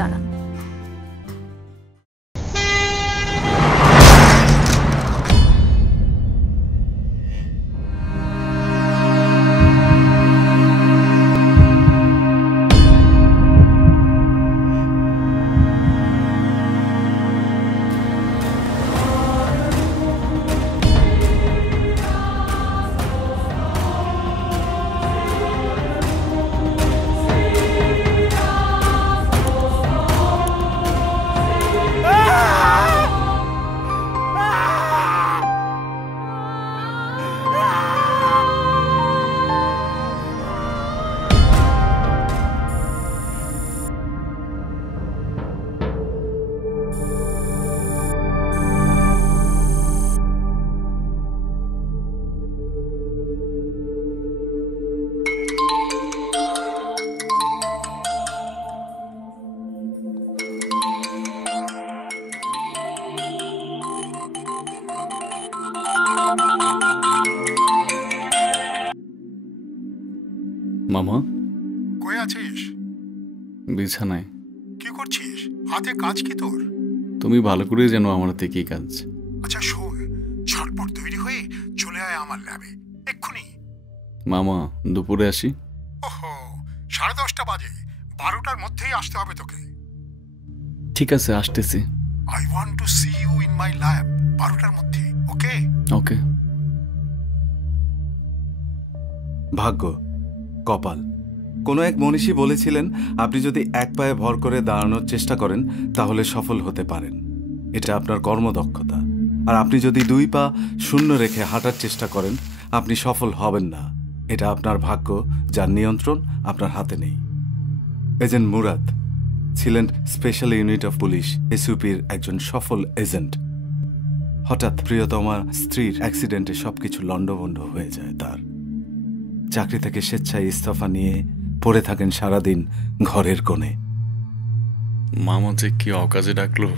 দাঁড়ান। মামা, কই আছিস? বিছানায়। কি করছিস? হাতে কাজ কি তোর? তুমি ভালো করেই জানো আমার হাতে কি কাজ। আচ্ছা শোন, ঝটপট তৈরি হয়ে চলে আয় আমার ল্যাবে এক্ষুনি। মামা, দুপুরে আসি? ওহো, 10:30 বাজে, 12টার মধ্যেই আসতে হবে তোকে। ঠিক আছে, আসতেছি। I want to see you in my lab 12টার মধ্যে, ওকে? ওকে। ভাগ্য, কপাল। কোনো এক মনীষী বলেছিলেন, আপনি যদি এক পায়ে ভর করে দাঁড়ানোর চেষ্টা করেন তাহলে সফল হতে পারেন। এটা আপনার কর্মদক্ষতা। আর আপনি যদি 2 পা শূন্য রেখে হাঁটার চেষ্টা করেন আপনি সফল হবেন না। এটা আপনার ভাগ্য, যার নিয়ন্ত্রণ আপনার হাতে নেই। এজেন্ট মুরাদ ছিলেন স্পেশাল ইউনিট অফ পুলিশ এসইউপির একজন সফল এজেন্ট। হঠাৎ প্রিয়তমা স্ত্রীর অ্যাক্সিডেন্টে সবকিছু লণ্ডভণ্ড হয়ে যায় তার। চাকরি থেকে স্বেচ্ছায় ইস্তফা নিয়ে পড়ে থাকেন সারাদিন ঘরের কোণে। মামা যে কি অকাজে ডাকলো।